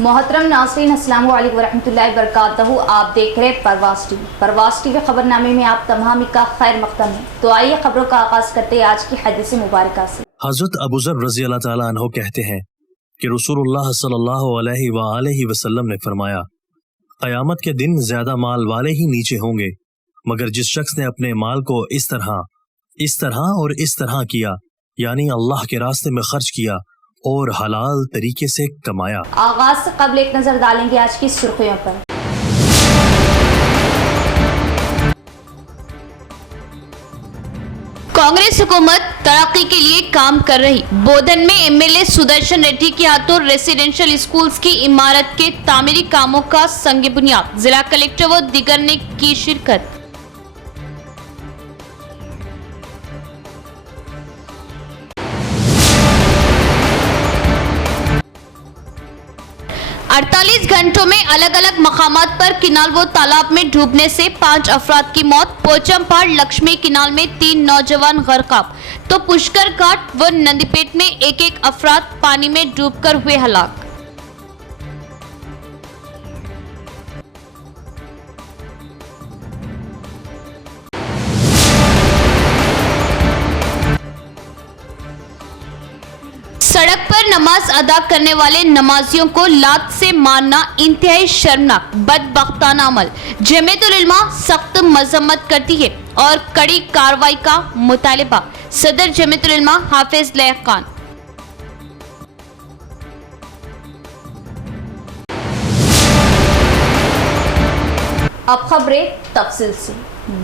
मोहतरम नाज़रीन, अस्सलाम वालेकुम वरहमतुल्लाहि वबरकातुहू। आप देख रहे हैं परवास टीवी खबरनामे में आप तमाम का खैर मक़दम है। तो आइए खबरों का आगाज करते हैं आज की हदीस मुबारका से। हजरत अबू ज़र रज़ी अल्लाह ताला अन्हो कहते हैं कि रसूलुल्लाह सल्लल्लाहु अलैहि वसल्लम ने फरमाया, क़यामत के दिन ज्यादा माल वाले ही नीचे होंगे, मगर जिस शख्स ने अपने माल को इस तरह और इस तरह किया, यानी अल्लाह के रास्ते में खर्च किया और हलाल तरीके से कमाया। आगाज से कबल एक नजर डालेंगे आज की सुर्खियों पर। कांग्रेस हुकूमत तरक्की के लिए काम कर रही। बोधन में एमएलए सुदर्शन रेड्डी के हाथों रेसिडेंशियल स्कूल्स की इमारत के तामीरी कामों का संग बुनियाद। जिला कलेक्टर व दीगर ने की शिरकत। अड़तालीस घंटों में अलग अलग मकामात पर किनाल व तालाब में डूबने से 5 अफराद की मौत। पोचमपहाड़ लक्ष्मी किनाल में 3 नौजवान गरकाब, तो पुष्कर घाट व नंदीपेट में एक अफराद पानी में डूबकर हुए हलाक। सड़क पर नमाज अदा करने वाले नमाजियों को लात से मारना इंतहाई शर्मनाक बदबख्ताना अमल। जमीयतुल उलमा सख्त मजम्मत करती है और कड़ी कार्रवाई का मुतालिबा। सदर जमीयतुल उलमा हाफिज लैक खान। अब खबरें तफसील से।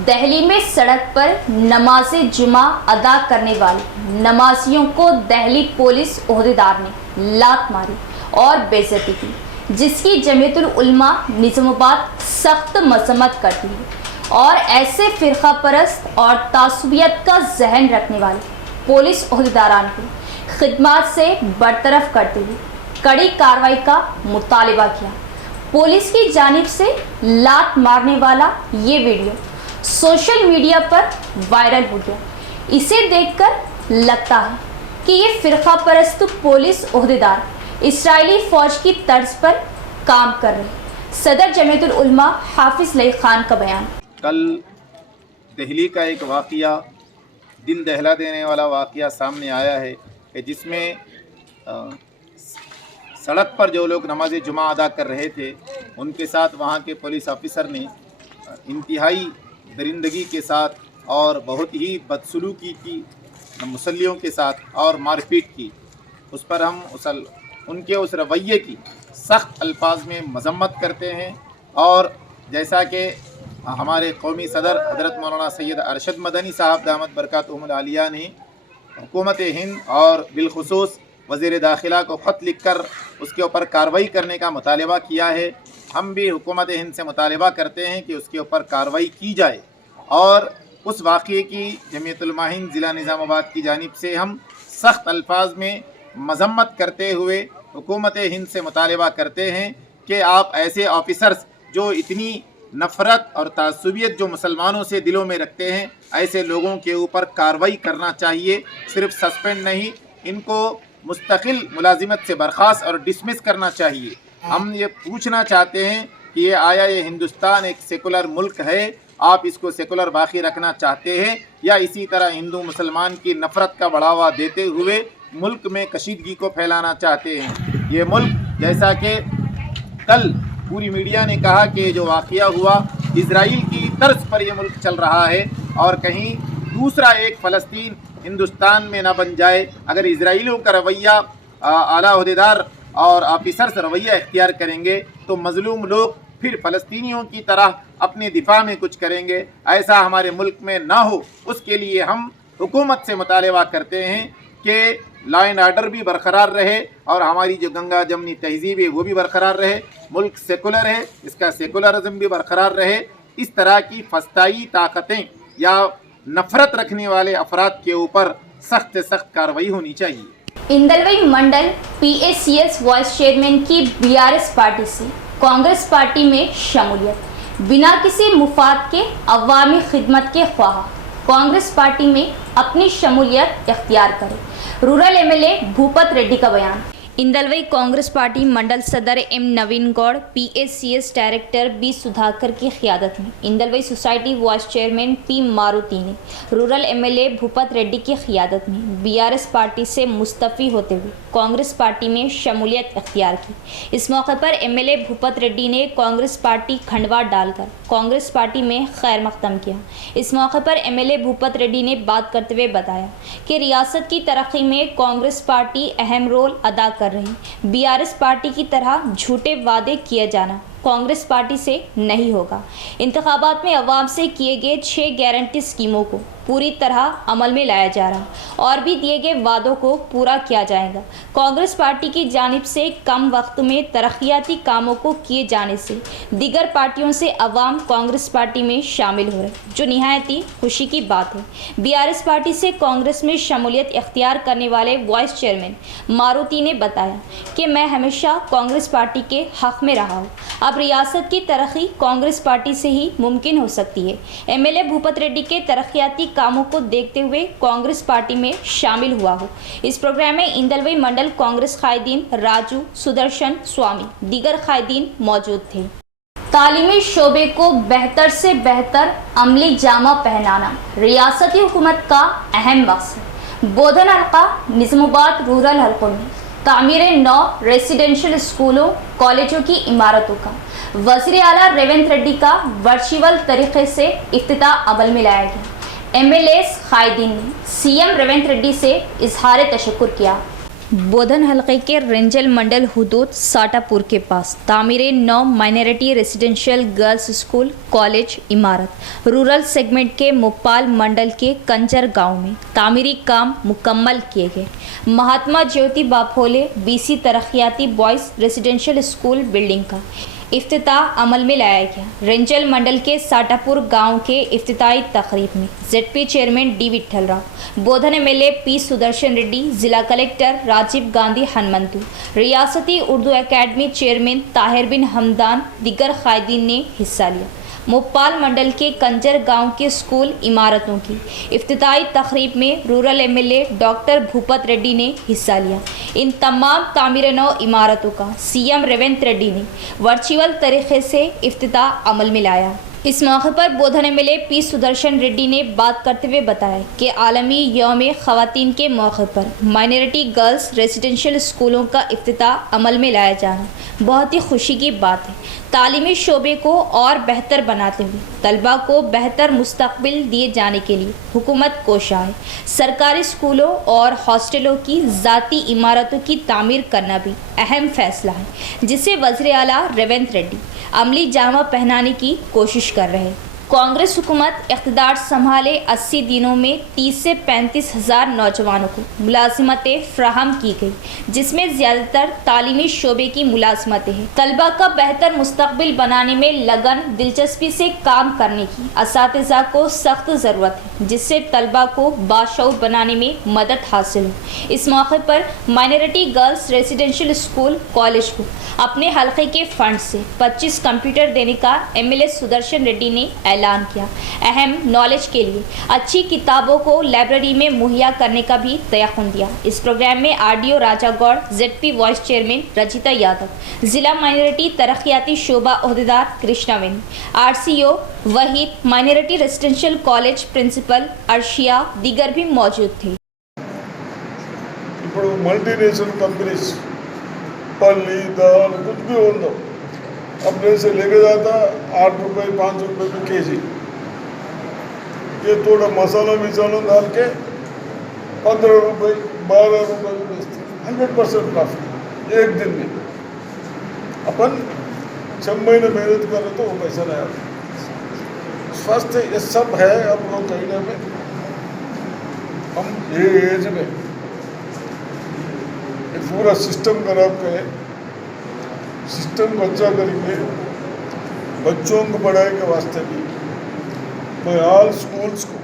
दिल्ली में सड़क पर नमाज जुमा अदा करने वाले नमाजियों को दिल्ली पुलिस ओहदेदार ने लात मारी और बेइज्जती की, जिसकी जमीयतुल उलमा निजामाबाद सख्त मजम्मत करती है और ऐसे फिरका परस्त और तासुबियत का जहन रखने वाले पुलिस ओहदेदारान को खिदमत से बरतरफ करते हुए कड़ी कार्रवाई का मुतालिबा किया। पुलिस की जानिब से लात मारने वाला ये वीडियो सोशल मीडिया पर वायरल हो गया। इसे देखकर लगता है कि ये फिरका परस्त पुलिस ओहदेदार इस्राएली फौज की तर्ज पर काम कर रहे। सदर जमीयतुल उलमा हाफिज लैक खान का बयान। कल दिल्ली का एक वाक़या, दिल दहला देने वाला वाक़या सामने आया है कि जिसमें सड़क पर जो लोग नमाज जुमा अदा कर रहे थे, उनके साथ वहाँ के पुलिस ऑफिसर ने इंतहाई दरिंदगी के साथ और बहुत ही बदसलूकी की मुसल्लियों के साथ और मारपीट की। उस पर हम उनके उस रवैये की सख्त अल्फाज में मजम्मत करते हैं। और जैसा कि हमारे कौमी सदर हज़रत मौलाना सैयद अरशद मदनी साहब दामत बरकातुहुमुल आलिया ने हुकूमत हिंद और बिलखुसूस वज़ीर दाखिला को ख़त लिख कर उसके ऊपर कार्रवाई करने का मुतालिबा किया है। हम भी हुकूमत हिंद से मुतालिबा करते हैं कि उसके ऊपर कार्रवाई की जाए और उस वाक़ये की जमीयतुल उलमा हिंद ज़िला निज़ामाबाद की जानिब से हम सख्त अल्फाज में मजम्मत करते हुए हुकूमत हिंद से मुतालिबा करते हैं कि आप ऐसे ऑफिसर्स जो इतनी नफ़रत और तासुबियत जो मुसलमानों से दिलों में रखते हैं, ऐसे लोगों के ऊपर कार्रवाई करना चाहिए। सिर्फ सस्पेंड नहीं, इनको मुस्तकिल मुलाजिमत से बर्खास्त और डिसमिस करना चाहिए। हम ये पूछना चाहते हैं कि ये हिंदुस्तान एक सेकुलर मुल्क है, आप इसको सेकुलर बाकी रखना चाहते हैं या इसी तरह हिंदू मुसलमान की नफ़रत का बढ़ावा देते हुए मुल्क में कशीदगी को फैलाना चाहते हैं। ये मुल्क, जैसा कि कल पूरी मीडिया ने कहा कि जो वाक़या हुआ इजराइल की तर्ज पर यह मुल्क चल रहा है और कहीं दूसरा एक फ़लस्तीन हिंदुस्तान में ना बन जाए। अगर इजराइलियों का रवैया आला ओहदेदार और ऑफिसर्स रवैया इख्तियार करेंगे तो मजलूम लोग फिर फ़लस्तीनियों की तरह अपने दिफा में कुछ करेंगे। ऐसा हमारे मुल्क में ना हो, उसके लिए हम हुकूमत से मुतालिबा करते हैं कि लॉ एंड आर्डर भी बरकरार रहे और हमारी जो गंगा जमनी तहजीब है वो भी बरकरार रहे। मुल्क सेकुलर है, इसका सेकुलरिज्म भी बरकरार रहे। इस तरह की फस्ताई ताकतें या नफरत रखने वाले अफराद के ऊपर सख्त से सख्त कार्रवाई होनी चाहिए। इंदलवई मंडल PACS वाइस चेयरमैन की BRS पार्टी से कांग्रेस पार्टी में शमूलियत। बिना किसी मुफाद के अवामी खिदमत के ख्वाह कांग्रेस पार्टी में अपनी शमूलियत इख्तियार करे। रूरल MLA भूपत रेड्डी का बयान। इंदलवई कांग्रेस पार्टी मंडल सदर M Naveen Goud PACS director B Sudhakar की क़ियादत में Indalwai society vice chairman P Maruti ने रूरल MLA भूपत रेड्डी की क़ियादत में BRS पार्टी से मुस्तफ़ी होते हुए कांग्रेस पार्टी में शमूलियत इख्तियार की। इस मौके पर MLA भूपत रेड्डी ने कांग्रेस पार्टी खंडवा डालकर कांग्रेस पार्टी में खैर मकदम किया। इस मौके पर MLA भूपत रेड्डी ने बात करते हुए बताया कि रियासत की तरक्की में कांग्रेस पार्टी अहम रोल अदा कर रही। BRS पार्टी की तरह झूठे वादे किए जाना कांग्रेस पार्टी से नहीं होगा। इंतखाबात में अवाम से किए गए 6 गारंटी स्कीमों को पूरी तरह अमल में लाया जा रहा और भी दिए गए वादों को पूरा किया जाएगा। कांग्रेस पार्टी की जानिब से कम वक्त में तरक्याती कामों को किए जाने से दीगर पार्टियों से अवाम कांग्रेस पार्टी में शामिल हो रहे, जो निहायत ही खुशी की बात है। BRS पार्टी से कांग्रेस में शमूलियत इख्तियार करने वाले वाइस चेयरमैन मारुति ने बताया कि मैं हमेशा कांग्रेस पार्टी के हक में रहा हूँ। अब रियासत की तरक्की कांग्रेस पार्टी से ही मुमकिन हो सकती है। MLA भूपत रेड्डी के तरक्याती कामों को देखते हुए कांग्रेस पार्टी में शामिल हुआ हूँ। इस प्रोग्राम में इंदलवई मंडल कांग्रेस कायदीन राजू, सुदर्शन, स्वामी, दीगर कायदीन मौजूद थे। तालीमी शोबे को बेहतर से बेहतर अमली जामा पहनाना रियासती हुकूमत का अहम मकसद। बोधन हल्का निज़ामाबाद रूरल हल्कों में तामीर 9 रेसिडेंशियल स्कूलों कॉलेजों की इमारतों का वज़ीर आला रेवंत रेड्डी का वर्चुअल तरीके से इफ्तिताह अमल में लाया गया। MLAs कायदीन ने CM रेवंत रेड्डी से इजहार तशक्कुर किया। बोधन हल्के के रेंजल मंडल हुदूद साटापुर के पास तामीर 9 minority residential girls school college इमारत रूरल सेगमेंट के मुप्पाल मंडल के कंजर गांव में तामीरी काम मुकम्मल किए गए। महात्मा ज्योति बाफोले BC तरक्याती बॉयज़ रेसिडेंशियल स्कूल बिल्डिंग का इफ्तिताह अमल में लाया गया। रेंजल मंडल के साटापुर गांव के इफ्तिताही तकरीब में ZP chairman D Vithal Rao, Bodhan MLA P Sudarshan Reddy, जिला कलेक्टर राजीव गांधी हनुमंतु, रियासती उर्दू एकेडमी चेयरमैन ताहिर बिन हमदान, दीगर कायदीन ने हिस्सा लिया। मुप्पाल मंडल के कंजर गांव के स्कूल इमारतों की इफ्तिताही तकरीब में rural MLA doctor Bhupat Reddy ने हिस्सा लिया। इन तमाम तामीर 9 इमारतों का CM रेवंत रेड्डी ने वर्चुअल तरीके से इफ्तिताह अमल में लाया। इस मौके पर बोधन MLA P सुदर्शन रेड्डी ने बात करते हुए बताया कि आलमी यौम ख़वातीन के मौके पर माइनॉरिटी गर्ल्स रेसिडेंशियल स्कूलों का इफ्तिताह अमल में लाया जाना बहुत ही खुशी की बात है। तालीमी शोबे को और बेहतर बनाते हुए तलबा को बेहतर मुस्तकबिल दिए जाने के लिए हुकूमत कोशा है। सरकारी स्कूलों और हॉस्टलों की ज़ाती इमारतों की तामीर करना भी अहम फैसला है, जिसे वज़ीर आला रेवंत रेड्डी अमली जामा पहनाने की कोशिश कर रहे हैं। कांग्रेस हुकूमत इक़्तिदार संभाले 80 दिनों में 30 से 35 हज़ार नौजवानों को मुलाजिमतें फ़राहम की गई, जिसमें ज़्यादातर तालीमी शोबे की मुलाजिमतें हैं। तलबा का बेहतर मुस्तकबिल बनाने में लगन दिलचस्पी से काम करने की असातिज़ा को सख्त ज़रूरत है, जिससे तलबा को बाशऊर बनाने में मदद हासिल हो। इस मौके पर minority girls residential school college को अपने हल्के के फंड से 25 कंप्यूटर देने का MLA सुदर्शन रेड्डी ने ऐलान किया। अहम नॉलेज के लिए अच्छी किताबों को लाइब्रेरी में मुहैया करने का भी तयक़ुन दिया। इस प्रोग्राम में RDO Raja Goud, ZP vice chairman Rajitha Yadav, जिला माइनॉरिटी तरक्याती शोबा ओहदेदार Krishnaveni, RCO Waheed, minority residential college principal Arshiya, दीगर भी मौजूद थे। ఇప్పుడు मल्टीनेशनल कंपनीज पल्ली दाल कुछ भी हो दो अपने से लेके जाता 8 रुपये 5 रुपये में केजी। ये थोड़ा मसाला मिसाला डाल के 15 रुपये 12 रुपये में बेचते 100% प्रॉफिट एक दिन में। अपन 6 महीने मेहनत करें तो वो पैसा नहीं आता। स्वास्थ्य ये सब है हम लोग कहने में, हम ये एज में पूरा सिस्टम खराब करें, सिस्टम अच्छा करेंगे। बच्चों को पढ़ाई के वास्ते भी मैं आल स्कूल्स को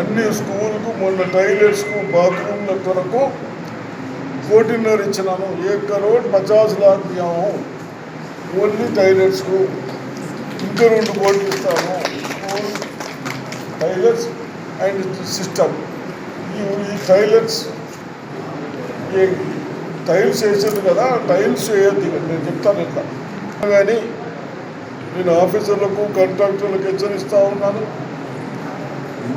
अन्य स्कूल को मोन टॉयलेट्स को बाथरूम को कोटिनर इच्छनाను 1,50,00,000 दिया हूँ ओनली टॉयलेट्स को। ఇంకా 2 కోట్లు ఇస్తాను टॉयलेट्स एंड सिस्टम। ఈ टॉयलेट्स ये టైల్స్ వేసేది కదా, టైల్స్ వేయద్దు ఇక నేను చెప్తాను ఇట్లా. కానీ నేను ఆఫీసర్లకు కాంట్రాక్టర్లకు హెచ్చరిస్తూ ఉన్నాను,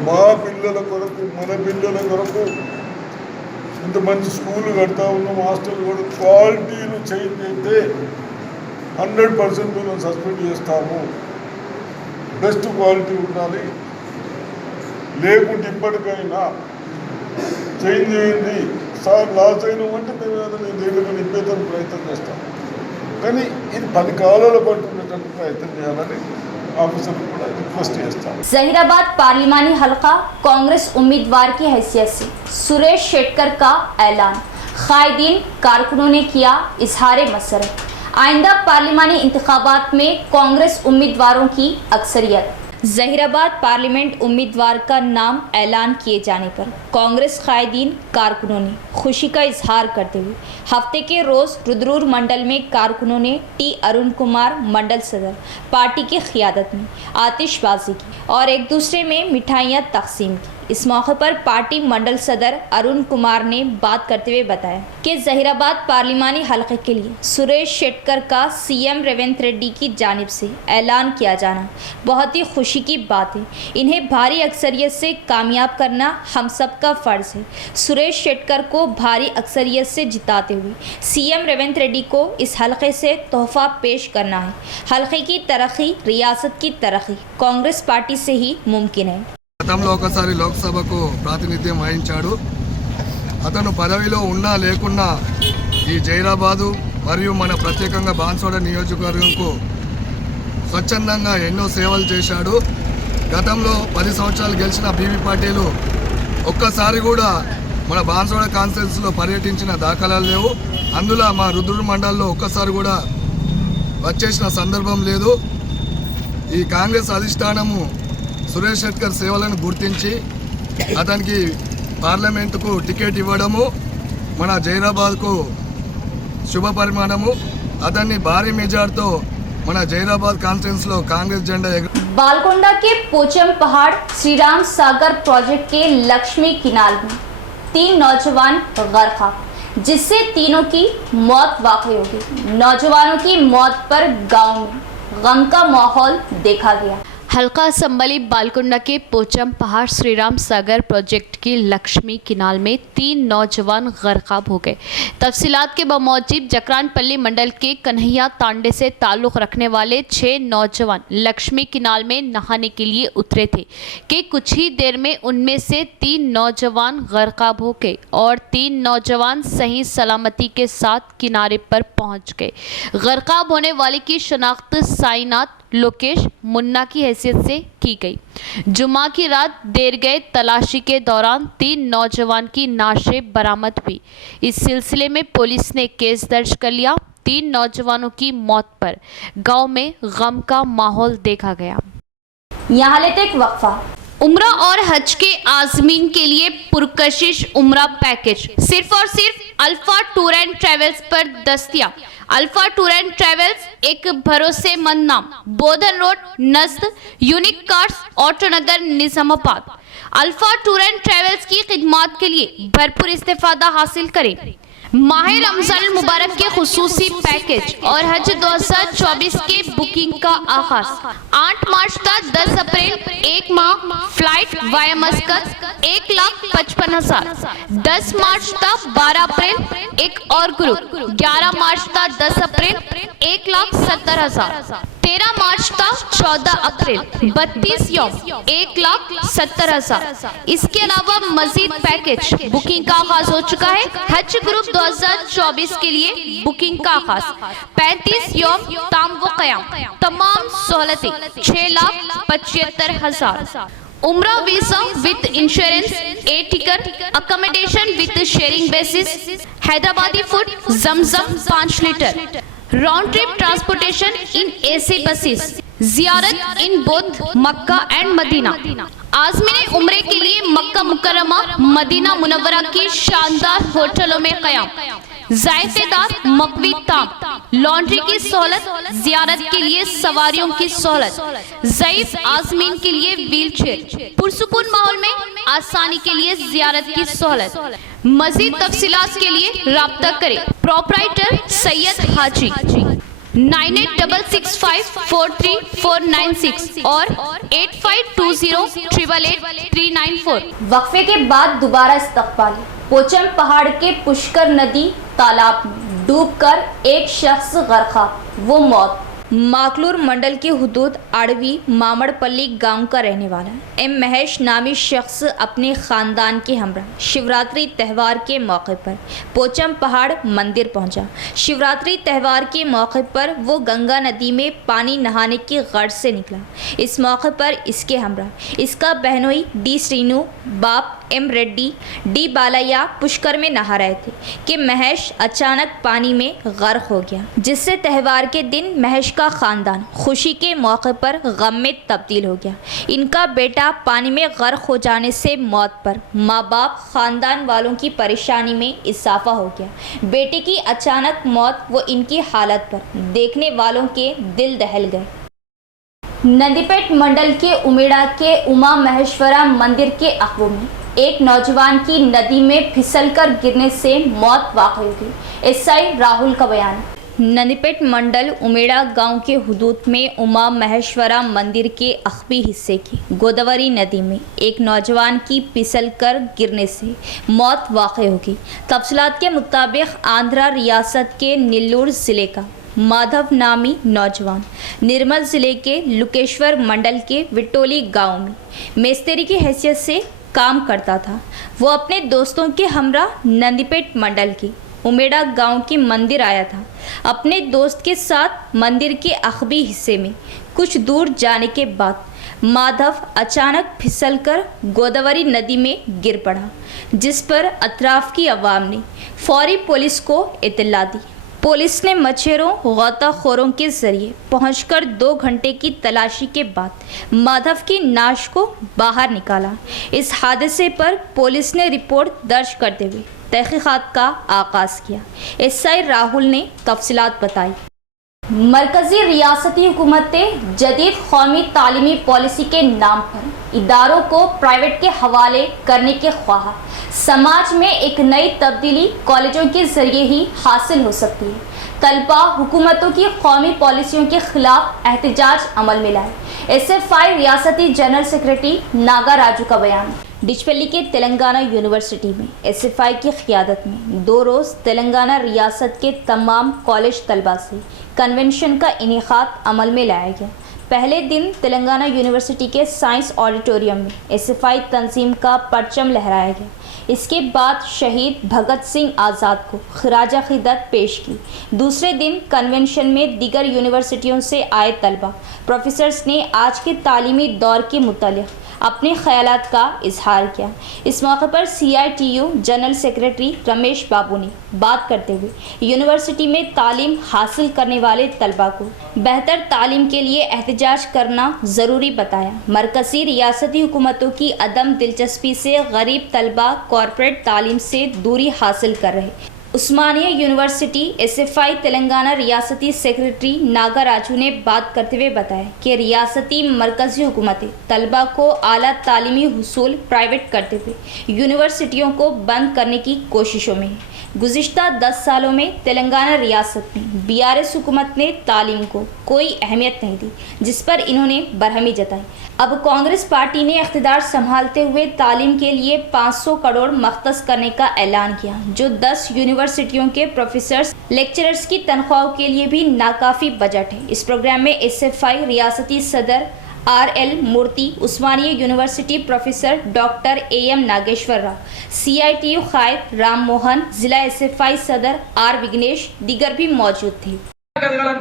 మా పిల్లల కొరకు మన పిల్లల కొరకు ఇంత మంచి స్కూల్ కడతా ఉన్నాం, హాస్టల్ కూడా క్వాలిటీలు చేంజ్ అయితే 100% మేము సస్పెండ్ చేస్తాము. బెస్ట్ క్వాలిటీ ఉండాలి, లేకుంటే ఇప్పటికైనా చేంజ్ చేయండి సార్. లాస్ అయినామంటే మేము ఏదైనా దేనికైనా నింపేదానికి ప్రయత్నం చేస్తాం, కానీ ఇది 10 కాలాల పాటు ఉండేటట్టు ప్రయత్నం చేయాలని ఆఫీసర్లు కూడా రిక్వెస్ట్ చేస్తాం. जहीराबाद पार्लिमानी हलका कांग्रेस उम्मीदवार की हैसियत से सुरेश शेटकर का ऐलान, कायदीन कारकुनों ने किया इजहार मसरत। आइंदा पार्लिमानी इंतखाबात में कांग्रेस उम्मीदवारों की अक्सरियत। जहीराबाद पार्लियामेंट उम्मीदवार का नाम ऐलान किए जाने पर कांग्रेस कायदीन कारकुनों ने खुशी का इजहार करते हुए हफ्ते के रोज़ रुद्रपुर मंडल में कारकुनों ने टी अरुण कुमार मंडल सदर पार्टी की क़ियादत में आतिशबाजी की और एक दूसरे में मिठाइयाँ तकसीम की। इस मौके पर पार्टी मंडल सदर अरुण कुमार ने बात करते हुए बताया कि जहीराबाद पार्लिमानी हलके के लिए सुरेश शेटकर का सीएम रेवंत रेड्डी की जानिब से ऐलान किया जाना बहुत ही खुशी की बात है। इन्हें भारी अक्सरियत से कामयाब करना हम सब का फ़र्ज़ है। सुरेश शेटकर को भारी अक्सरियत से जिताते हुए सीएम रेवंत रेड्डी को इस हलके से तोहफ़ा पेश करना है। हलके की तरक्की, रियासत की तरक्की कांग्रेस पार्टी से ही मुमकिन है। గతంలో ఒకసారి లోక్సభకు ప్రాతినిధ్యం వహించాడు. అతను పదవిలో ఉన్నా లేకున్నా ఈ జైరాబాదు మరియు మన ప్రత్యేకంగా బాన్సోడ నియోజకవర్గంకు స్వచ్ఛందంగా ఎన్నో సేవలు చేశాడు. గతంలో 10 సంవత్సరాలు గెలిచిన బీవీ పార్టీలు ఒక్కసారి కూడా మన బాన్సోడ కాన్స్టిట్యున్సీలో పర్యటించిన దాఖలాలు లేవు. అందులో మా రుద్రూరు మండలంలో ఒక్కసారి కూడా వచ్చేసిన సందర్భం లేదు. ఈ కాంగ్రెస్ అధిష్టానము సురేష్ షెట్కర్ సేవలను గుర్తించి అతనికి పార్లమెంటుకు టికెట్ ఇవ్వడము మన జైరాబాద్కు శుభ పరిమాణము. అతన్ని భారీ మెజార్టీతో మన జైరాబాద్ కాన్స్టిట్యున్సీలో కాంగ్రెస్ జెండా बालकोंडा के पोचम पहाड़ श्री राम सागर प्रोजेक्ट के लक्ष्मी किनाल में 3 नौजवान गर्क, जिससे तीनों की मौत वाक़ई हो गई। नौजवानों की मौत पर गांव में गम का माहौल देखा गया। हल्का संबली बालकुंडा के पोचम पहाड़ श्रीराम सागर प्रोजेक्ट की लक्ष्मी किनाल में 3 नौजवान गर्काब हो गए। तफसीलात के बमौजिब जकरानपल्ली मंडल के कन्हैया तांडे से ताल्लुक़ रखने वाले 6 नौजवान लक्ष्मी किनाल में नहाने के लिए उतरे थे कि कुछ ही देर में उनमें से 3 नौजवान गर्काब हो गए और 3 नौजवान सही सलामती के साथ किनारे पर पहुंच गए। गर्काब होने वाले की शनाख्त साइनात लोकेश मुन्ना की हैसियत से की गई। जुमा की रात देर गए तलाशी के दौरान 3 नौजवान की नाशें बरामद हुई। इस सिलसिले में पुलिस ने केस दर्ज कर लिया। 3 नौजवानों की मौत पर गांव में गम का माहौल देखा गया। यहाँ लेते एक वक्फा। उम्रा और हज के आज़मीन के लिए पुरकशिश उम्रा पैकेज सिर्फ और सिर्फ अल्फा टूर एंड ट्रेवल्स पर दस्तयाब। अल्फा टूर एंड ट्रेवल्स एक भरोसेमंद नाम, बोधन रोड नज़द unique cars Autonagar Nizamabad. Alpha tour and travels की खिदमात के लिए भरपूर इस्तेफादा हासिल करें। माह रमज़ान मुबारक के खुसूसी पैकेज और हज 2024 के बुकिंग का आगाज 8 मार्च तक 10 अप्रैल 1 माह फ्लाइट वाया मस्कत 1,55,000, 10 मार्च तक 12 अप्रैल एक और ग्रुप, 11 मार्च तक 10 अप्रैल 1,70,000, 13 मार्च तक 14 अप्रैल 32 यौम 1,70,000। इसके अलावा मजीद पैकेज बुकिंग का आगाज हो चुका है। हज ग्रुप 2024 के लिए बुकिंग का आगाज 35 यौम ताम व क़याम, तमाम सहूलतें 6,75,000। उम्रा visa with insurance, a ticket, accommodation with sharing basis, Hyderabadi food, जमजम 5 litre, round trip transportation in AC buses, जियारत in both Mecca and Medina. आज़मीन उम्रे के लिए मक्का मुकर्रमा मदीना मुनव्वरा की शानदार होटलों में क़याम, ज़ायफ़ेदार मकवी ताम, लॉन्ड्री की सहूलत, जियारत के लिए सवारियों की सहूलत, ज़ईफ़ आज़मीन के लिए व्हील चेयर, पुरसुकून माहौल में आसानी के लिए जियारत की सहूलत। मज़ीद तफसीलात के लिए राब्ता करें प्रोपराइटर सैयद हाजी 9866543496 और 8520888394। वक्फे के बाद दोबारा इस्तकबाल। पोचम पहाड़ के पुष्कर नदी तालाब में डूबकर एक शख्स गर्क, वो मौत। माकलूर मंडल के हुदूद आड़वी मामड़पल्ली गांव का रहने वाला एम महेश नामी शख्स अपने ख़ानदान के हमरा शिवरात्रि त्यौहार के मौके पर पोचम पहाड़ मंदिर पहुंचा। शिवरात्रि त्यौहार के मौके पर वो गंगा नदी में पानी नहाने की गर्ज से निकला। इस मौके पर इसके हमरा इसका बहनोई डी श्रीनू, बाप एम रेड्डी, डी बालैया पुष्कर में नहा रहे थे कि महेश अचानक पानी में गर्क हो गया, जिससे त्यौहार के दिन महेश का खानदान खुशी के मौके पर गम में तब्दील हो गया। इनका बेटा पानी में गर्क हो जाने से मौत पर माँ बाप खानदान वालों की परेशानी में इजाफा हो गया। बेटे की अचानक मौत व इनकी हालत पर देखने वालों के दिल दहल गए। नंदीपेट मंडल के उमेड़ा के उमा महेश्वरा मंदिर के अक़बा में एक नौजवान की नदी में फिसलकर गिरने से मौत वाक़ई हो गई। एसआई राहुल का बयान। नंदीपेट मंडल उमेड़ा गांव के हुदूद में उमा महेश्वरा मंदिर के अख़बी हिस्से की गोदावरी नदी में एक नौजवान की फिसलकर गिरने से मौत वाक़ई हो गई। तफसीलात के मुताबिक आंध्रा रियासत के नेल्लोर ज़िले का माधव नामी नौजवान निर्मल ज़िले के लुकेश्वर मंडल के विटोली गांव में मिस्त्री की हैसियत से काम करता था। वो अपने दोस्तों के हमरा नंदीपेट मंडल की उमेड़ा गांव के मंदिर आया था। अपने दोस्त के साथ मंदिर के अख़बी हिस्से में कुछ दूर जाने के बाद माधव अचानक फिसलकर गोदावरी नदी में गिर पड़ा, जिस पर अतराफ की आवाम ने फौरी पुलिस को इत्तला दी। पुलिस ने मछेरों गौताखोरों के जरिए पहुंचकर 2 घंटे की तलाशी के बाद माधव की नाश को बाहर निकाला। इस हादसे पर पुलिस ने रिपोर्ट दर्ज करते हुए तहकीकात का आगाज़ किया। एसआई राहुल ने तफसीलात बताई। मरकज़ी रियासती हुकूमतें जदीद कौमी तालीमी पॉलिसी के नाम पर इदारों को प्राइवेट के हवाले करने के ख्वाह। समाज में एक नई तब्दीली कॉलेजों के ज़रिए ही हासिल हो सकती है। तलबा हुकूमतों की कौमी पॉलिसियों के खिलाफ एहतजाज अमल में लाए। एसएफआई रियासती जनरल सेक्रेटरी नागा राजू का बयान। डिचपल्ली के तेलंगाना यूनिवर्सिटी में एसएफआई की क़ियादत में 2 रोज़ तेलंगाना रियासत के तमाम कॉलेज तलबा से कन्वेंशन का इनेकाद अमल में लाया गया। पहले दिन तेलंगाना यूनिवर्सिटी के साइंस ऑडिटोरियम में एसएफआई तंजीम का परचम लहराया गया। इसके बाद शहीद भगत सिंह आज़ाद को खिराज अक़ीदत पेश की। दूसरे दिन कन्वेंशन में दीगर यूनिवर्सिटियों से आए तलबा प्रोफेसर्स ने आज के तालीमी दौर के मुतालिक अपने ख़यालात का इजहार किया। इस मौके पर CITU जनरल सेक्रेटरी रमेश बाबू ने बात करते हुए यूनिवर्सिटी में तालीम हासिल करने वाले तलबा को बेहतर तालीम के लिए एहतजाज करना ज़रूरी बताया। मरकज़ी रियासती हुकूमतों की अदम दिलचस्पी से गरीब तलबा कॉरपोरेट तालीम से दूरी हासिल कर रहे। उस्मानिया यूनिवर्सिटी एसएफआई तेलंगाना रियासती सेक्रेटरी नागा राजू ने बात करते हुए बताया कि रियासती मरकज़ी हुकूमतें तलबा को आला तालीमी हुसूल प्राइवेट करते हुए यूनिवर्सिटियों को बंद करने की कोशिशों में है। गुज़िश्ता 10 सालों में तेलंगाना रियासत में BRS हुकूमत ने तालीम को कोई अहमियत नहीं दी, जिस पर इन्होंने बरहमी जताई। अब कांग्रेस पार्टी ने इख्तिदार संभालते हुए तालीम के लिए 500 करोड़ मख्तस करने का ऐलान किया, जो 10 यूनिवर्सिटियों के प्रोफेसर्स लेक्चरर्स की तनख्वाहों के लिए भी नाकाफ़ी बजट है। इस प्रोग्राम में एसएफआई रियासती सदर RL Murthy, Osmania university professor doctor AM Nageswara Rao, CITU कायद राम मोहन, जिला SFI सदर R विघ्नेश, दीगर भी मौजूद थे।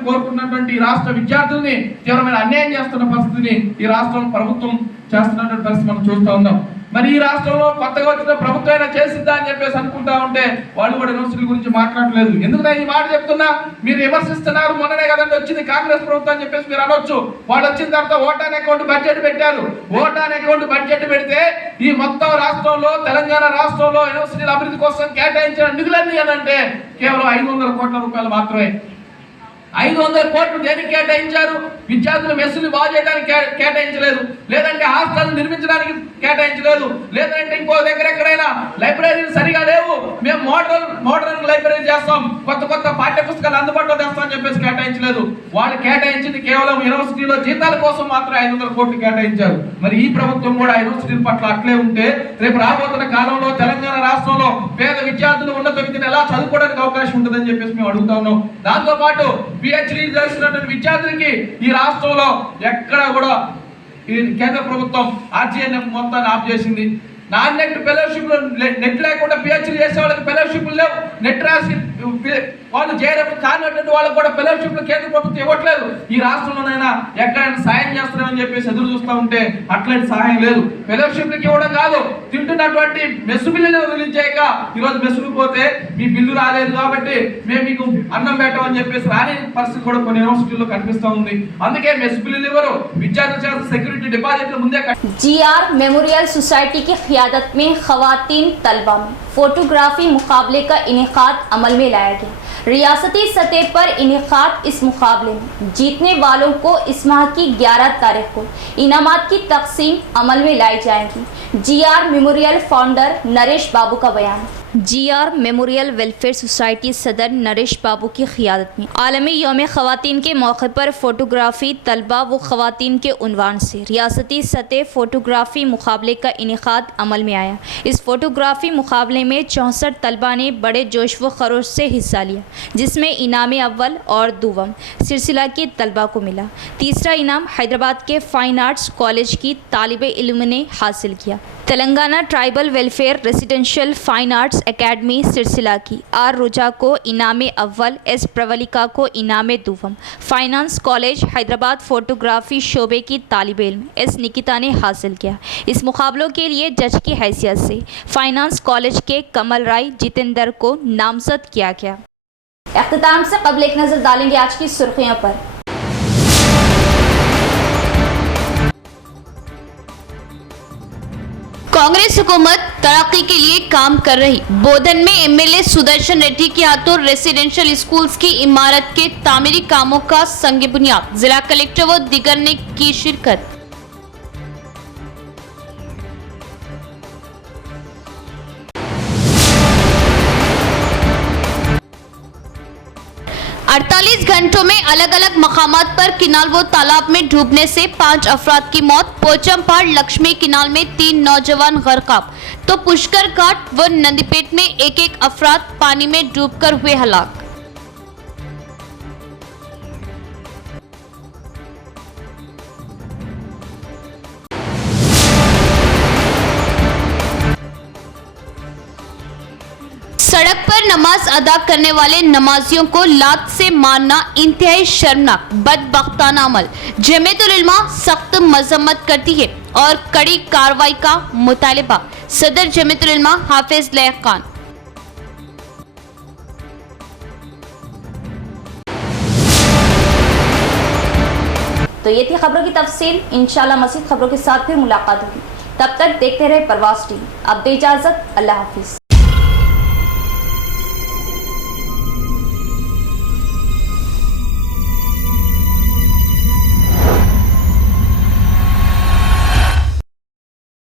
కోరుకున్నటువంటి రాష్ట్ర విద్యార్థుల్ని తీవ్రమైన అన్యాయం చేస్తున్న పరిస్థితిని ఈ రాష్ట్రం ప్రభుత్వం చేస్తున్నటువంటి పరిస్థితి మనం చూస్తూ ఉన్నాం. మరి ఈ రాష్ట్రంలో కొత్తగా వచ్చిన ప్రభుత్వం అయినా చేసిద్దా అని చెప్పేసి అనుకుంటా ఉంటే వాళ్ళు కూడా యూనివర్సిటీ గురించి మాట్లాడలేదు. ఎందుకు నేను ఈ మాట చెప్తున్నా, మీరు విమర్శిస్తున్నారు, మొన్ననే కదండి వచ్చింది కాంగ్రెస్ ప్రభుత్వం అని చెప్పేసి మీరు అనొచ్చు. వాళ్ళు వచ్చిన తర్వాత ఓటాన్ అకౌంట్ బడ్జెట్ పెట్టారు. ఓటాన్ అకౌంట్ బడ్జెట్ పెడితే ఈ మొత్తం రాష్ట్రంలో తెలంగాణ రాష్ట్రంలో యూనివర్సిటీల అభివృద్ధి కోసం కేటాయించిన నిధులన్నీ అంటే కేవలం 500 కోట్ల రూపాయలు మాత్రమే. 500 కోట్లు దేనికి కేటాయించారు? విద్యార్థుల మెస్సులు బాగు చేయడానికి కేటాయించలేదు, లేదంటే హాస్టల్ నిర్మించడానికి కేటాయించలేదు, లేదంటే ఇంకో దగ్గర ఎక్కడైనా లైబ్రరీలు సరిగా లేవు, మేము మోడర్న్ లైబ్రరీ చేస్తాం, కొత్త పాఠ్య పుస్తకాలు అందుబాటులో తెస్తామని చెప్పేసి కేటాయించలేదు. వాళ్ళు కేటాయించింది కేవలం యూనివర్సిటీలో జీతాల కోసం మాత్రం 500 కోట్లు కేటాయించారు. మరి ఈ ప్రభుత్వం కూడా యూనివర్సిటీల పట్ల అట్లే ఉంటే రేపు రాబోతున్న కాలంలో తెలంగాణ రాష్ట్రంలో పేద విద్యార్థులు ఉన్నత విద్యను ఎలా చదువుకోవడానికి అవకాశం ఉంటుందని చెప్పేసి మేము అడుగుతా ఉన్నాం. దాంతో పాటు పిహెచ్డీ చేస్తున్నటువంటి విద్యార్థులకి ఈ రాష్ట్రంలో ఎక్కడా కూడా ఈ కేంద్ర ప్రభుత్వం ఆర్జీఎన్ఎఫ్ మొత్తాన్ని ఆఫ్ చేసింది. నాన్ నెట్ ఫెలోషిప్, నెట్ లేకుండా పిహెచ్డీ చేసే వాళ్ళకి ఫెలోషిప్లు లేవు. నెట్ రాసి వాళ్ళు చేయడం కానటువంటి వాళ్ళకి కూడా ఫెలోషిప్లు కేంద్ర ప్రభుత్వం ఇవ్వట్లేదు. ఈ రాష్ట్రంలోనైనా ఎక్కడైనా సాయం చేస్తామని చెప్పేసి ఎదురు చూస్తూ ఉంటే అట్లాంటి సహాయం లేదు. ఫెలోషిప్లకి ఇవ్వడం కాదు, తింటున్నటువంటి మెస్సు బిల్లులు రిలీజ్ చేయక ఈరోజు మెస్సులు పోతే మీ బిల్లు రాలేదు కాబట్టి మేము మీకు అన్నం పెట్టమని చెప్పేసి రాని పరిస్థితి కూడా కొన్ని యూనివర్సిటీల్లో కనిపిస్తూ ఉంది. అందుకే మెస్సు బిల్లులు ఇవ్వరు, విద్యార్థుల చేత సెక్యూరిటీ డిపాజిట్లు ముందే GR मेमोरियल सोसाइटी की क़ियादत में ख़वातीन तलबा में फोटोग्राफी मुकाबले का इनेकाद अमल में लाया गया। रियासती सतह पर इनेकाद इस मुकाबले में जीतने वालों को इस माह की 11 तारीख को इनामात की तकसीम अमल में लाई जाएगी। GR मेमोरियल फाउंडर नरेश बाबू का बयान। GR मेमोरियल वेलफेयर सोसाइटी सदर नरेश बाबू की क़ियादत में आलमी यौम ख़वातीन के मौके पर फ़ोटोग्राफ़ी तलबा व ख़वातीन के उन्वान से रियासती सतह फ़ोटोग्राफ़ी मुकाबले का इनेकाद अमल में आया। इस फ़ोटोग्राफ़ी मुकाबले में 64 तलबा ने बड़े जोश व खरोश से हिस्सा लिया, जिसमें इनाम अव्वल और दुवम सिलसिला के तलबा को मिला। तीसरा इनाम हैदराबाद के फ़ाइन आर्ट्स कॉलेज की तालिब इल्म ने हासिल किया। Telangana tribal welfare residential fine arts academy सिलसिला की आर रुजा को इनाम अव्वल, एस प्रवलिका को इनाम दुवम, फाइनेंस कॉलेज हैदराबाद फ़ोटोग्राफ़ी शोबे की तालिब इल्म एस निकिता ने हासिल किया। इस मुकाबलों के लिए जज की हैसियत से फाइनेंस कॉलेज के कमल राय जितेंद्र को नामजद किया गया। इख्तिताम से कबल एक नज़र डालेंगे आज की सुर्खियों पर। कांग्रेस हुकूमत तरक्की के लिए काम कर रही। बोधन में एमएलए सुदर्शन रेड्डी के हाथों रेसिडेंशियल स्कूल्स की इमारत के तामीरी कामों का संग बुनियाद, जिला कलेक्टर व दीगर ने की शिरकत। अड़तालीस घंटों में अलग अलग मकामात पर किनाल व तालाब में डूबने से 5 अफराद की मौत। पोचम पहाड़ लक्ष्मी किनाल में 3 नौजवान गरकाब, तो पुष्कर घाट व नंदीपेट में एक अफराद पानी में डूबकर हुए हलाक। सड़क पर नमाज अदा करने वाले नमाजियों को लात से मारना इंतहाई शर्मनाक बदबख्ताना अमल। जमीयतुल उलमा सख्त मजम्मत करती है और कड़ी कार्रवाई का मुतालिबा। सदर जमीयतुल उलमा हाफिज लैक खान। तो ये थी खबरों की तफसील। इंशाल्लाह मज़ीद खबरों के साथ फिर मुलाकात होगी। तब तक देखते रहे परवाज़ टीवी। अब दे इजाज़त, अल्लाह हाफिज़।